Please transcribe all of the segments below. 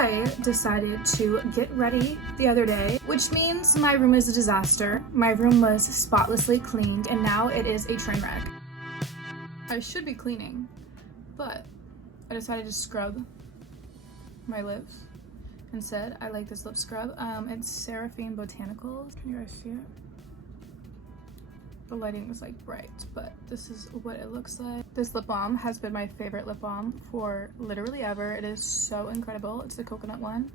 I decided to get ready the other day, which means my room is a disaster. My room was spotlessly cleaned and now it is a train wreck. I should be cleaning, but I decided to scrub my lips instead. I like this lip scrub. It's Seraphine Botanicals. Can you guys see it? The lighting is like bright, but this is what it looks like. This lip balm has been my favorite lip balm for literally ever. It is so incredible. It's the coconut one.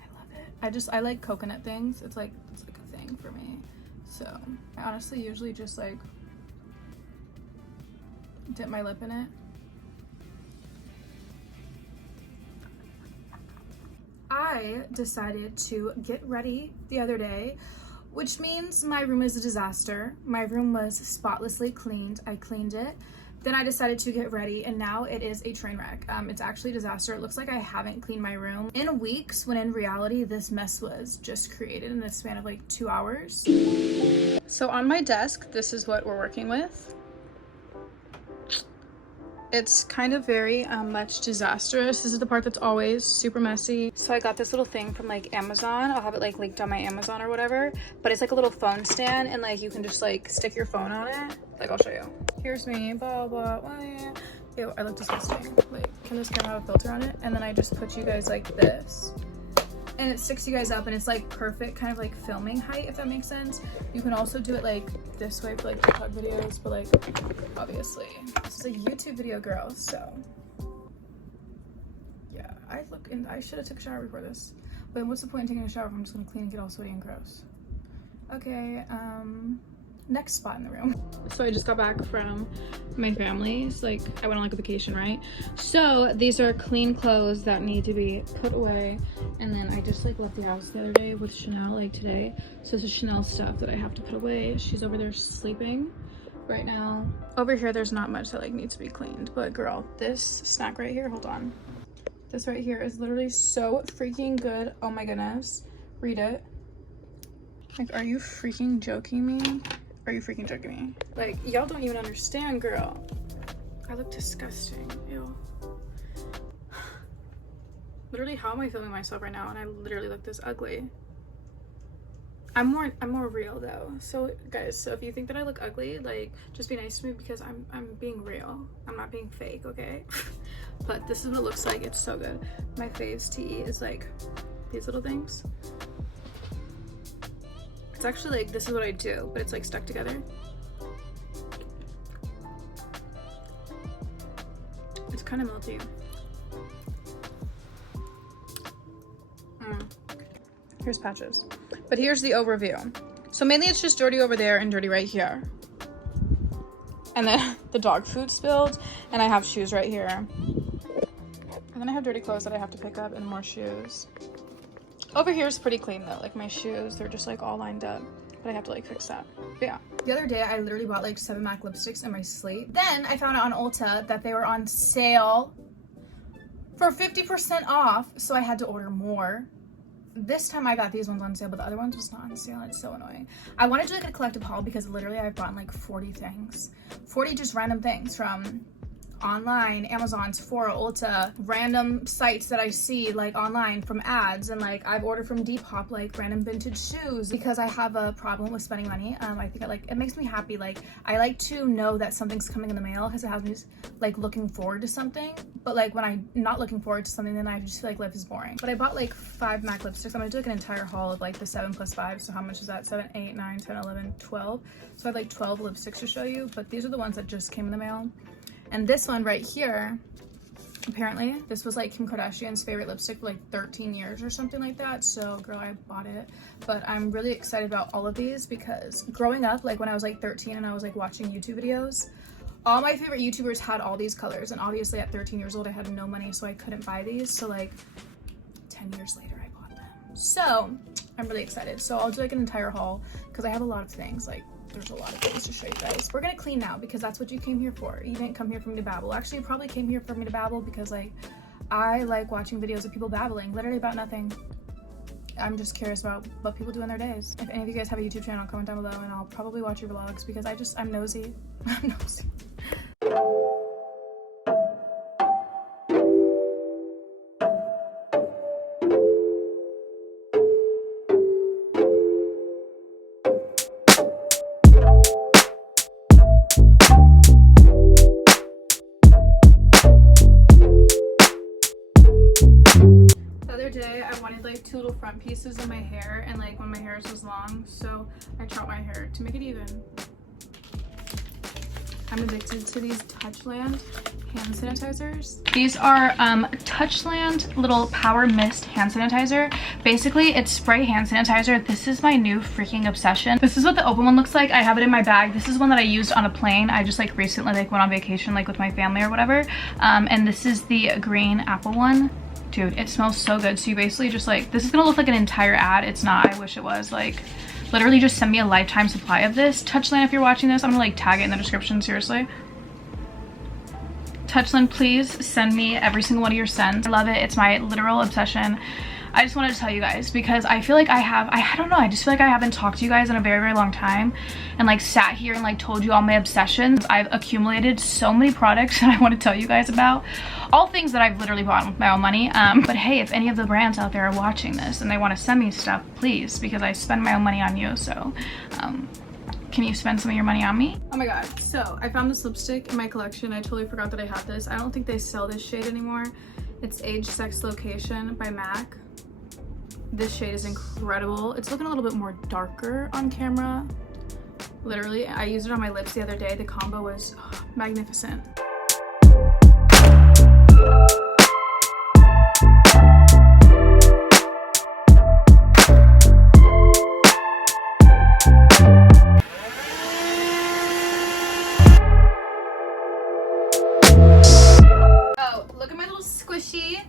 I love it. I like coconut things. It's like a thing for me. So I honestly usually just like dip my lip in it. I decided to get ready the other day, which means my room is a disaster. My room was spotlessly cleaned. I cleaned it. Then I decided to get ready and now it is a train wreck. It's actually a disaster. It looks like I haven't cleaned my room in weeks when in reality this mess was just created in the span of like 2 hours. So on my desk, this is what we're working with. It's kind of very much disastrous. This is the part that's always super messy. So I got this little thing from like Amazon. I'll have it like linked on my Amazon or whatever, but it's like a little phone stand and like you can just like stick your phone on it. Like I'll show you. Here's me, blah, blah, blah. Ew, I look disgusting. Like, can this camera have a filter on it? And then I just put you guys like this. And it sticks you guys up and it's like perfect kind of like filming height, if that makes sense. You can also do it like this way for like TikTok videos, but like obviously this is a YouTube video, girl, so yeah. I should have took a shower before this, but what's the point in taking a shower if I'm just gonna clean and get all sweaty and gross? Okay, next spot in the room. So I just got back from my family's, like I went on like a vacation, right? So these are clean clothes that need to be put away, and then I just like left the house the other day with Chanel like today, so this is Chanel stuff that I have to put away. She's over there sleeping right now. Over here there's not much that like needs to be cleaned, but girl, this snack right here, hold on, this right here is literally so freaking good. Oh my goodness, read it. Like, are you freaking joking me? Are you freaking joking me? Like, y'all don't even understand, girl. I look disgusting. Ew. Literally, how am I filming myself right now and I literally look this ugly? I'm more real though. So guys, so if you think that I look ugly, like just be nice to me because I'm being real. I'm not being fake, okay? But this is what it looks like. It's so good. My faves to eat is like these little things. It's actually like, this is what I do, but it's like stuck together. It's kind of melty. Here's patches. But here's the overview. So mainly it's just dirty over there and dirty right here. And then the dog food spilled, and I have shoes right here. And then I have dirty clothes that I have to pick up and more shoes. Over here is pretty clean though, like my shoes, they're just like all lined up, but I have to like fix that. But yeah. The other day I literally bought like 7 MAC lipsticks in my sleep. Then I found out on Ulta that they were on sale for 50% off, so I had to order more. This time I got these ones on sale, but the other ones was not on sale. It's so annoying. I wanted to do like a collective haul because literally I've bought like 40 things. 40 just random things from online, Amazon, Sephora, Ulta, random sites that I see like online from ads, and like I've ordered from Depop like random vintage shoes because I have a problem with spending money. I think it makes me happy. Like I like to know that something's coming in the mail because it has me like looking forward to something, but like when I'm not looking forward to something, then I just feel like life is boring. But I bought like 5 MAC lipsticks. I'm gonna do like an entire haul of like the 7 plus 5, so how much is that? 7, 8, 9, 10, 11, 12. So I have like 12 lipsticks to show you, but these are the ones that just came in the mail. And this one right here, apparently this was like Kim Kardashian's favorite lipstick for like 13 years or something like that. So girl, I bought it. But I'm really excited about all of these because growing up, like when I was like 13 and I was like watching YouTube videos, all my favorite YouTubers had all these colors, and obviously at 13 years old I had no money, so I couldn't buy these. So like 10 years later I bought them. So I'm really excited. So I'll do like an entire haul because I have a lot of things. Like there's a lot of things to show you guys. We're gonna clean now because that's what you came here for. You didn't come here for me to babble. Actually, you probably came here for me to babble because like I like watching videos of people babbling literally about nothing. I'm just curious about what people do in their days. If any of you guys have a YouTube channel, comment down below and I'll probably watch your vlogs because I'm nosy. I'm nosy. little front pieces in my hair, and like when my hair was long, so I chopped my hair to make it even. I'm addicted to these Touchland hand sanitizers. These are Touchland little power mist hand sanitizer. Basically, it's spray hand sanitizer. This is my new freaking obsession. This is what the open one looks like. I have it in my bag. This is one that I used on a plane. I just like recently like went on vacation like with my family or whatever. And this is the green apple one. Dude, it smells so good. So you basically just like, this is gonna look like an entire ad. It's not. I wish it was. Like, literally just send me a lifetime supply of this. Touchland, if you're watching this, I'm gonna like tag it in the description, seriously. Touchland, please send me every single one of your scents. I love it. It's my literal obsession. I just wanted to tell you guys because I feel like I don't know, I just feel like I haven't talked to you guys in a very, very long time and like sat here and like told you all my obsessions. I've accumulated so many products that I want to tell you guys about. All things that I've literally bought with my own money. But hey, if any of the brands out there are watching this and they want to send me stuff, please, because I spend my own money on you. So can you spend some of your money on me? Oh my god, so I found this lipstick in my collection. I totally forgot that I had this. I don't think they sell this shade anymore. It's Age, Sex, Location by MAC. This shade is incredible. It's looking a little bit more darker on camera. Literally, I used it on my lips the other day. The combo was magnificent. Oh, look at my little squishy.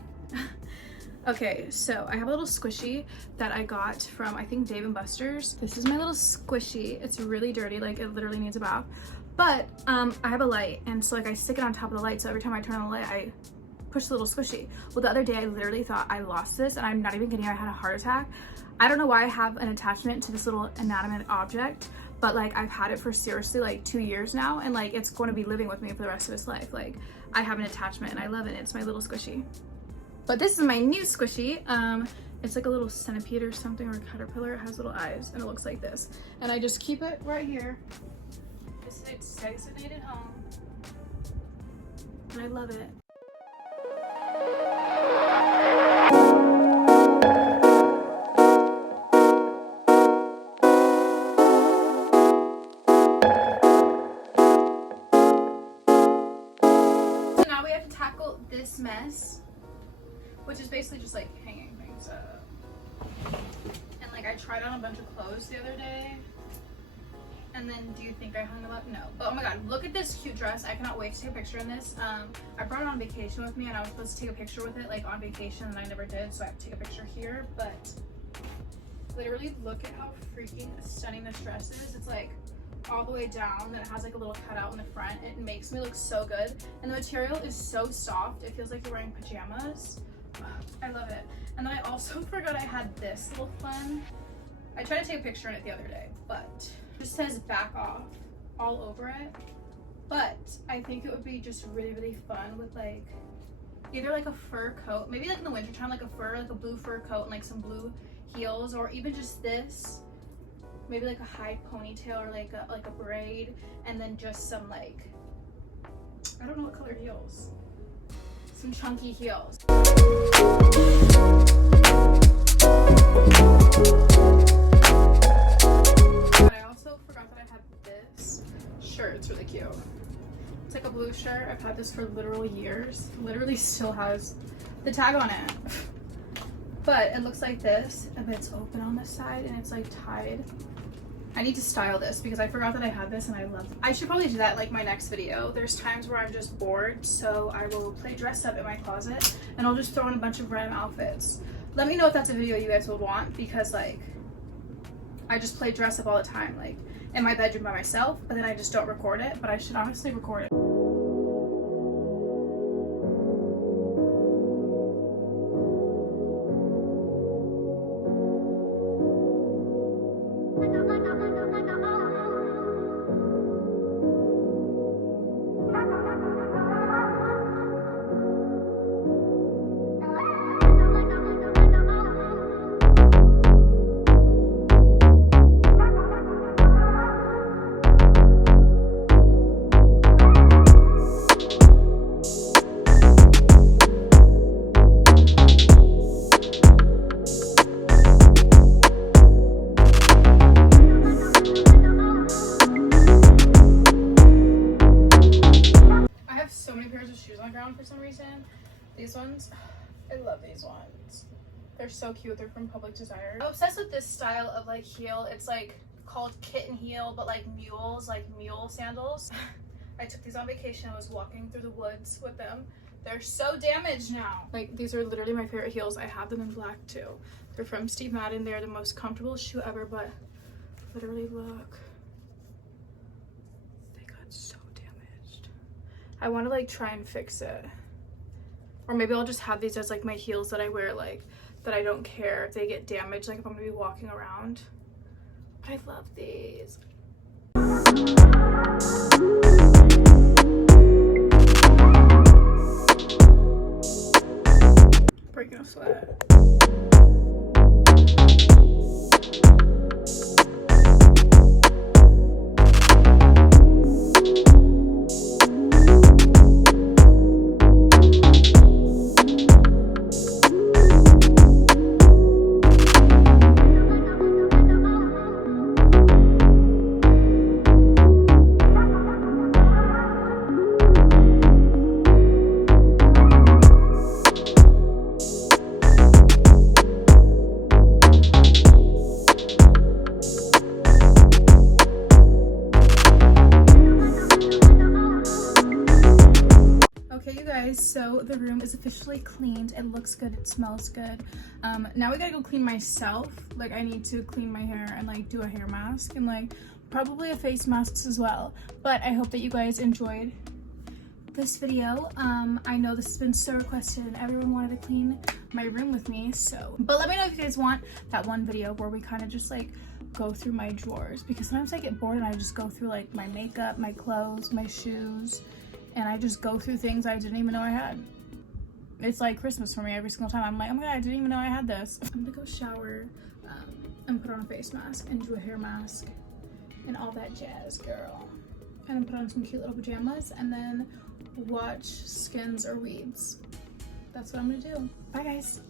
Okay, so I have a little squishy that I got from, I think, Dave & Buster's. This is my little squishy. It's really dirty, like it literally needs a bath. But I have a light, and so like I stick it on top of the light, so every time I turn on the light, I push the little squishy. Well, the other day I literally thought I lost this, and I'm not even kidding, I had a heart attack. I don't know why I have an attachment to this little inanimate object, but like I've had it for seriously like 2 years now, and like it's going to be living with me for the rest of its life. Like I have an attachment and I love it. It's my little squishy. But this is my new squishy. It's like a little centipede or something, or a caterpillar. It has little eyes and it looks like this. And I just keep it right here. This is its designated home. And I love it. So now we have to tackle this mess, which is basically just like hanging things up. And like I tried on a bunch of clothes the other day, and then do you think I hung them up? No. But oh my god, look at this cute dress. I cannot wait to take a picture in this. I brought it on vacation with me, and I was supposed to take a picture with it like on vacation, and I never did, so I have to take a picture here. But literally look at how freaking stunning this dress is. It's like all the way down, then it has like a little cutout in the front. It makes me look so good, and the material is so soft. It feels like you're wearing pajamas. I love it. And then I also forgot I had this little fun. I tried to take a picture in it the other day, but it just says back off all over it. But I think it would be just really, really fun with like either like a fur coat, maybe like in the wintertime, like a fur, like a blue fur coat and like some blue heels, or even just this, maybe like a high ponytail or like a braid, and then just some like, I don't know what color heels. Some chunky heels. But I also forgot that I had this shirt. It's really cute. It's like a blue shirt. I've had this for literal years. Literally still has the tag on it. But it looks like this, and it's open on this side, and it's like tied. I need to style this because I forgot that I had this and I love it. I should probably do that like my next video. There's times where I'm just bored, so I will play dress up in my closet and I'll just throw in a bunch of random outfits. Let me know if that's a video you guys would want, because like I just play dress up all the time, like in my bedroom by myself, but then I just don't record it. But I should honestly record it. They're so cute. They're from Public Desire. I'm obsessed with this style of like heel. It's like called kitten heel, but like mules, like mule sandals. I took these on vacation. I was walking through the woods with them. They're so damaged now. Like, these are literally my favorite heels. I have them in black too. They're from Steve Madden. They're the most comfortable shoe ever, but literally look. They got so damaged. I want to like try and fix it. Or maybe I'll just have these as like my heels that I wear, like that I don't care if they get damaged, like if I'm gonna be walking around. But I love these. Breaking a sweat. So the room is officially cleaned. It looks good, it smells good. Now we gotta go clean myself. Like, I need to clean my hair and like do a hair mask and like probably a face mask as well. But I hope that you guys enjoyed this video. I know this has been so requested and everyone wanted to clean my room with me, so but let me know if you guys want that one video where we kind of just like go through my drawers, because sometimes I get bored and I just go through like my makeup, my clothes, my shoes, and I just go through things I didn't even know I had. It's like Christmas for me every single time. I'm like, oh my god, I didn't even know I had this. I'm gonna go shower and put on a face mask and do a hair mask and all that jazz, girl. And then put on some cute little pajamas and then watch Skins or Weeds. That's what I'm gonna do. Bye guys.